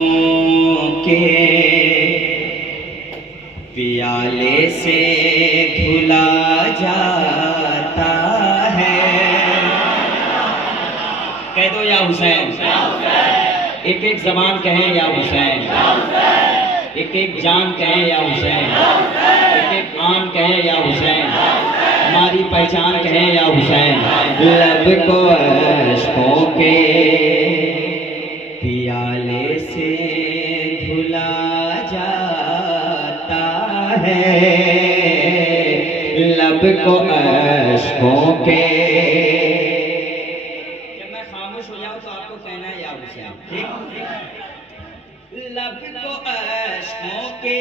के पियाले से धुला जाता है। कह दो या हुसैन, एक एक जबान कहें या हुसैन, एक एक जान कहें या हुसैन, एक एक आन कहें या हुसैन, हमारी पहचान कहें या हुसैन। लब को अश्कों के पियाले से धुला जाता है, लब को अश्कों के। जब मैं खामोश हो जाऊं तो आपको कहना है या हुसैन, ठीक? लब को अश्कों के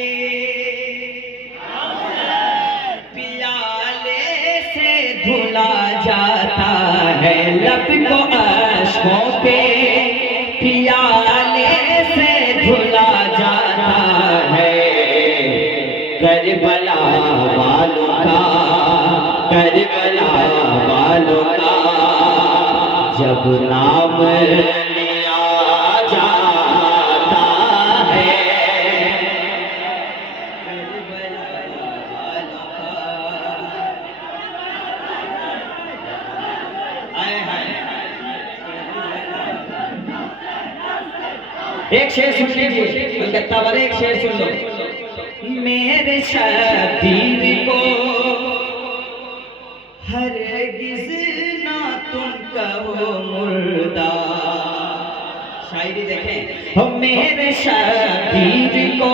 पियाले से धुला जाता है, लब को अश्कों के पियाले से धुला जाता है। करबला वालों का, करबला वालों का जब नाम लिया जाता है, करबला वालों का। आए हाय, एक शेर सुन लीजिए, कलकत्ता वाले एक शेर सुन लो। मेरे शबीर को हरगिज़ ना तुम कहो मुर्दा। शायरी देखें, हो मेरे शबीर को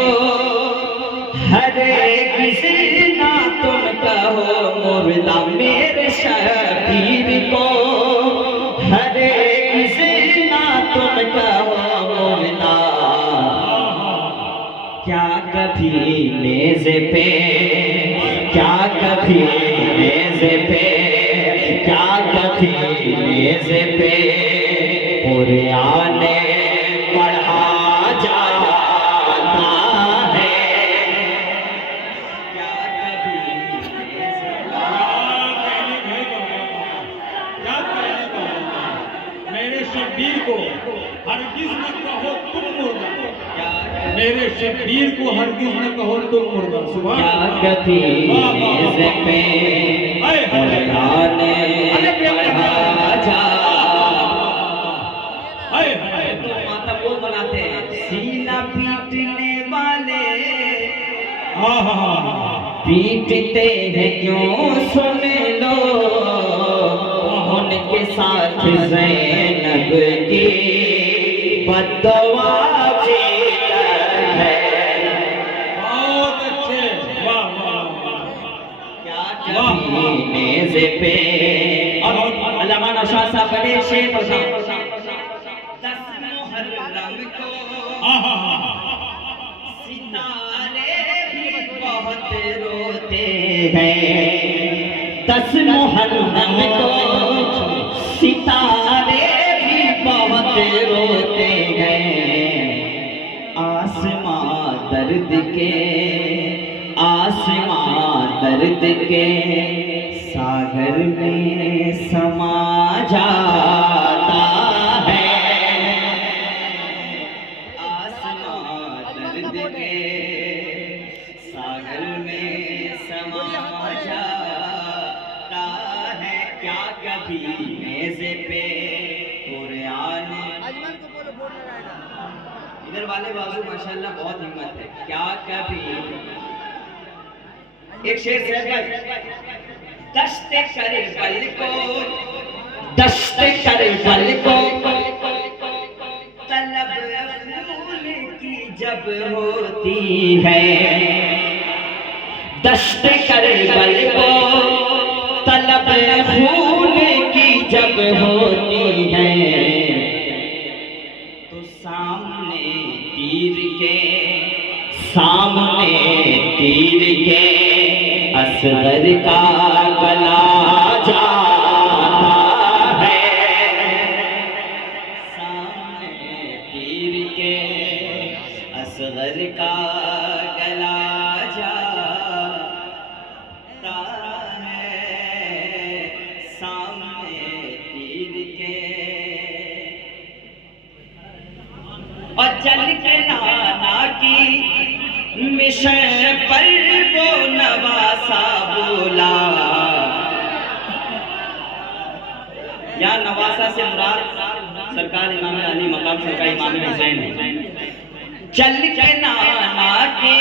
हरगिज़ ना तुम कहो मुर्दा, मेरे शबीर को हरगिज़ ना तुम कहो मुर्दा। क्या कभी नेज़े पे, क्या कभी नेज़े पे, क्या कभी नेज़े पे कुरान पढ़ा जाता है। क्या कभी नेज़े मेरे शब्बीर को हरगिज़ न कहो तुम मुर्दा, मेरे शब्बीर को हरगिज़ न कहो तुम मुर्दा। सुभान अल्लाह। क्या कभी नेज़े पे कुरान पढ़ा जाता है। तो माता वो बनाते हैं, सीना पीटने वाले पीटते हैं क्यों सुन लो, उनके साथ ज़ैनब की बद्दुआ भी है। बहुत अच्छे, वाह वाह। क्या कभी नेज़े पे, और अल्लामा नौशाद साहब बड़े शेर पढ़ा। 10 मुहर्रम को सितारे भी बहुत रोते हैं, 10 मुहर्रम को सितारे भी बहुत रोते हैं। आसमां दर्द के, आसमां दर्द के सागर में समा जाता है। आसमां दर्द के सागर में समा जाता है। क्या कभी नेज़े पे कुरान, इधर वाले बाजू माशाल्लाह बहुत हिम्मत है। क्या कभी, एक शेर से दस्ते करे बल को, दस्ते करे बल को तलब फूल की जब होती है, दस्ते करे बल को तलब फूल की जब होती है। तो सामने तीर के, सामने तीर के असगर का गला जाता है, सामने तीर के असगर का गला जाता है, सामने तीर के और चल के नाना की मिशन पर वो नवासा बोला। यहाँ नवासा से मुराद सरकार इमाम अली मकाम सरकार इमाम हुसैन है। चल के नाना के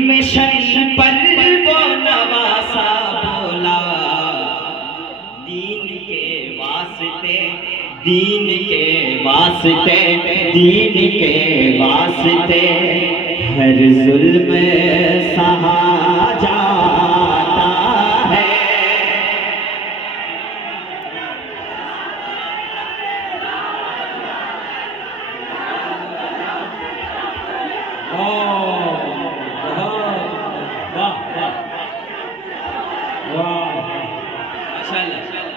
मिशन पर वो नवासा बोला। दीन के वास्ते, दीन के वास्ते, दीन के वास्ते हर जुल्म सहा जाता है।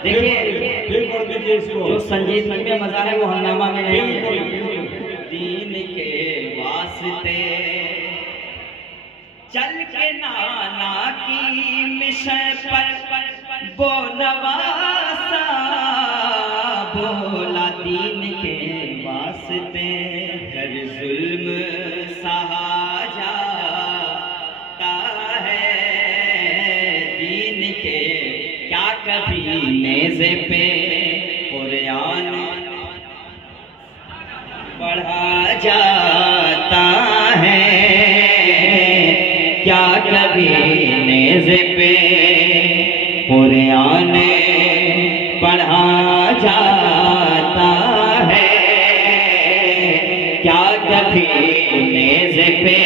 देखिए जो संजीदगी में मजा है वो हंगामा में नहीं है। दीन के वास्ते चल के नाना की मिशन पर वो नवासा बोला। दीन के वास्ते हर जुल्म सहा जाता है। दीन के क्या कभी नेज़े पे कुरान पढ़ा जाता है। क्या कभी नेज़े पे कुरान पढ़ा जाता है। क्या कभी नेज़े पे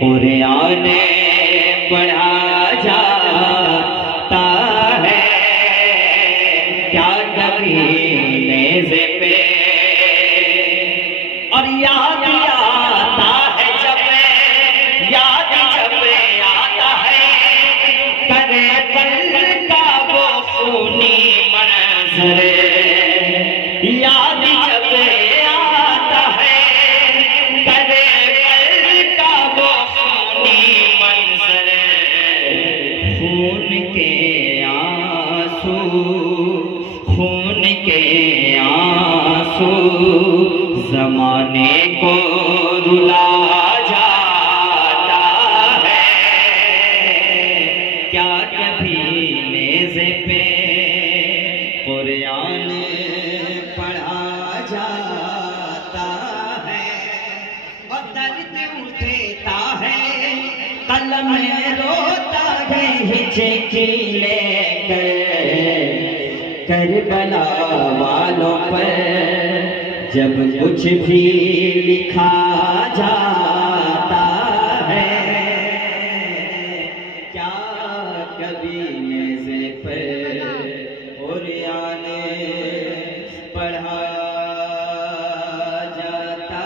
कुरान पढ़ा जाता है। क्या कभी नेज़े पे और याद आता है जब, याद जब आता है करे कल का वो खूनी मंजर। याद जब आता है करे कल का वो खूनी मंजर। खून के आंसू, खून के आंसू ज़माने को रुला जाता है। क्या कभी नेज़े पे कुरान पढ़ा जाता है। और दर्द उठता है कलम रोता है हिचकी लेकर। करबला वालों पर जब कुछ भी लिखा जाता है। क्या कभी नेज़े पर कुरान पढ़ा जाता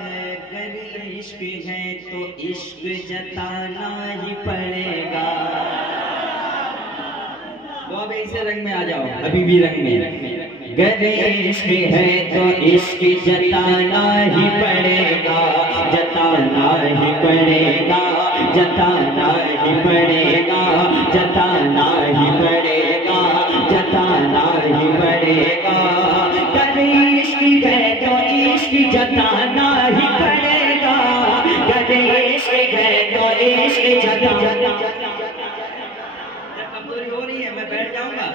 है। अगर इश्क है तो इश्क जताना ही पड़ेगा। वो अब ऐसे रंग में आ जाओ, अभी भी रंग में। गरे इश्क है तो इश्क जताना ही पड़ेगा, जताना ही पड़ेगा, जताना ही पड़ेगा, जताना ही पड़ेगा, जताना ही पड़ेगा। गरे इश्क है तो इश्क जताना ही पड़ेगा। गरे इश्क है तो इश्क जताना हो रही है, मैं बैठ जाऊंगा।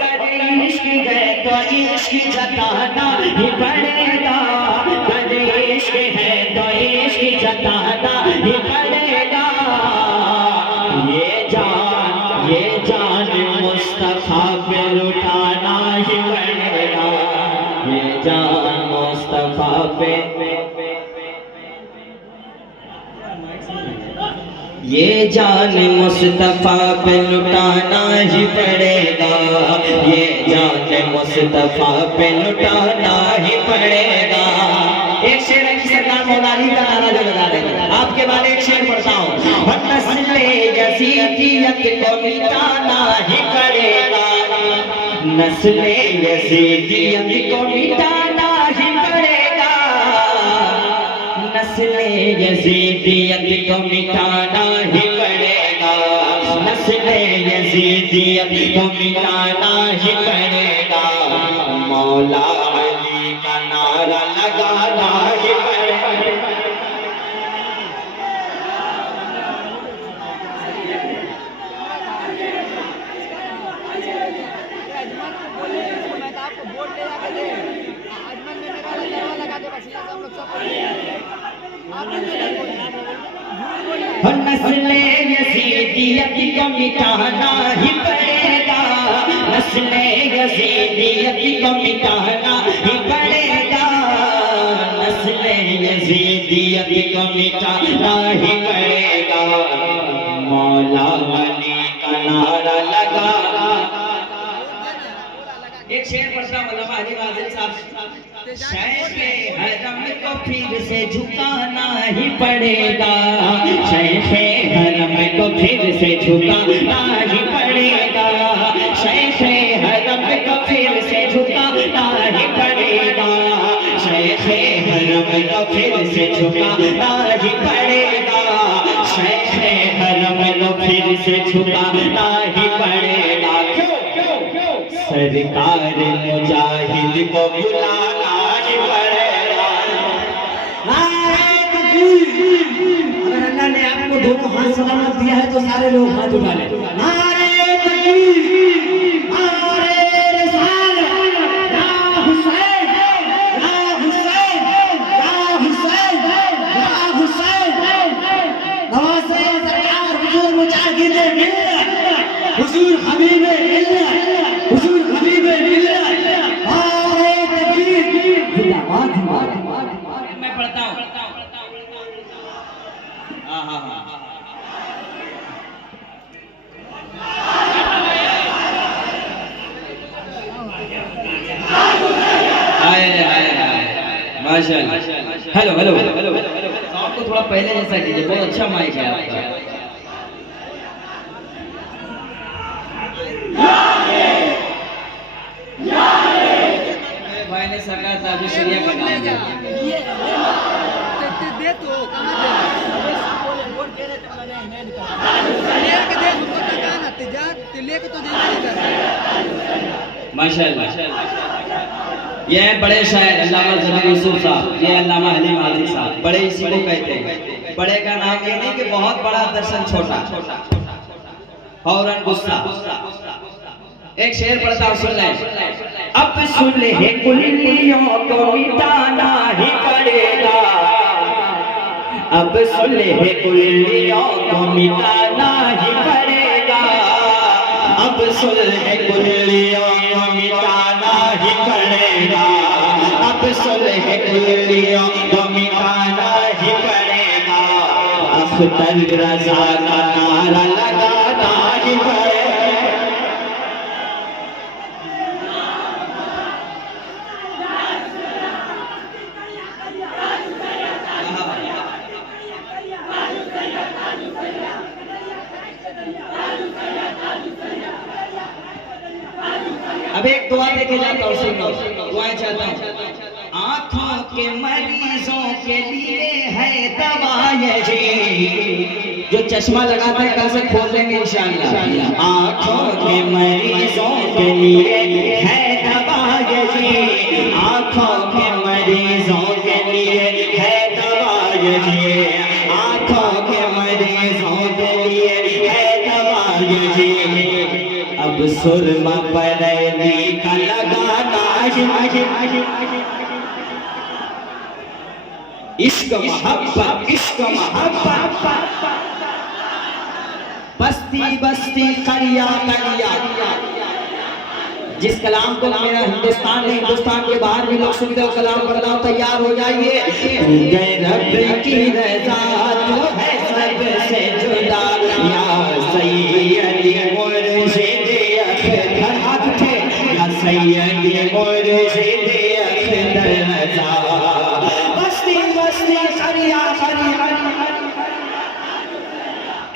करे इश्क है तो इश्क जताना ही पड़ेगा। करे इश्क है तो इश्क जताना ही पड़ेगा। ये जान मुस्तफा पे लुटाना ही पड़ेगा। ये जान मुस्तफा पे, ये जान मुस्तफा पे लुटाना ही पड़ेगा। ये जान मुस्तफा पे लुटाना ही पड़ेगा। एक शेर है सरकार मौलानी का नारा जो लगा रहे हैं, आपके बारे एक शेर पढ़ता हूँ। नस्ले यज़ीदियत को मिटाना ही पड़ेगा। नस्ले यज़ीदियत को मिटाना ही पड़ेगा। नस्ले यज़ीदियत को मिटाना ही पड़ेगा। नस्ल यजीदियत को मिटाना ही पड़ेगा, मौला अली का नारा लगाना ही पड़ेगा। नस्ल यजीदियत को मिटाना ही पड़ेगा, नस्ल यजीदियत को मिटाना ही पड़ेगा, नस्ल यजीदियत को मिटाना ही पड़ेगा, मौला अली का नारा लगा। एक शेर पढ़ता मौलाना अली गाज़ी साहब, शैख़े हरम को फिर से झुकाना ही पड़ेगा, शैख़े हरम को फिर से झुकाना ही पड़ेगा, शैख़े हरम को फिर से झुकाना ही पड़ेगा, शैख़े हरम को फिर से झुकाना ही पड़ेगा, शैख़े हरम को फिर से झुकाना ही पड़ेगा। सरकार मुजाहिद को बुलाना ही पड़ेगा। अगर अल्लाह ने आपको दोनों हाथ सलामत दिया है तो सारे लोग हाथ उठा ले। नारे तकबीर, नारे रिसालत, या हुसैन, या हुसैन, या हुसैन, या हुसैन। नवाज़े सरकार हुजूर मुजाहिद मिल्लत, हुजूर हबीब मिल्लत, हुजूर हबीब मिल्लत, नारे तकबीर जिंदाबाद जिंदाबाद। मैं पढ़ता हूँ। माशाअल्लाह। हेलो हेलो हेलो, साउंड को थोड़ा पहले जैसा कीजिए, बहुत अच्छा माइक है आपका। भाई ने सरकार ताबी शरिया का नाम दिया। दे तो कहां दे बोले वोट दे रहे तो नहीं लेके दे तुमको तो ना तिजारत लेके तो दे नहीं। माशाअल्लाह। ये है बड़े शायर अल्लामा ज़मीर यूसुफ साहब, ये अल्लामा हलीम आज़ी साहब। बड़े इसी को कहते हैं। बड़े का नाम ये नहीं कि बहुत बड़ा दर्शन छोटा, फौरन गुस्सा। एक शेर पढ़ता हूँ, सुन लें। अब सुलह कुल्लियों को मिटाना ही पड़ेगा, अब सुलह कुल्लियों को मिटाना ही पड़ेगा, अब सुलह कुल्लियों को मिटाना ही पड़ेगा, अब सुलह कुल्लियों को मिटाना ही पड़ेगा, अख्तर रज़ा का नारा लगाना ही पड़ेगा। अब एक दुआ देखे जाता हूँ, सुनो दुआएं चाहता हूँ। आँखों के मरीजों के लिए है दवा ये जी, जो चश्मा लगाते हैं कल से खोल लेंगे इंशाअल्लाह। आँखों के मरीजों के लिए है दवा ये जी, आँखों के मरीजों के लिए है दवा ये जी, आँखों के मरीजों के लिए है दवा ये जी। अब सुरमा परेली का लगाना इश्क मोहब्बत, इश्क मोहब्बत, बस्ती बस्ती करिया करिया। जिस कलाम को मेरा हिंदुस्तान है, हिंदुस्तान के बाहर भी लोग सुनते हो कलाम पढ़ना, तैयार हो जाइए। रब की रज़ा तो है सबसे जुदा, या सैयदी मुर्शिद अख्तर, हाथ उठे, या सैयदी मुर्शिद अख्तर रज़ा। बस्ती बस्ती करिया करिया,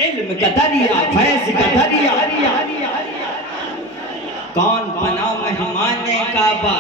इल्म का दरिया, फैज़ का दरिया। कौन बना मेहमान काबा,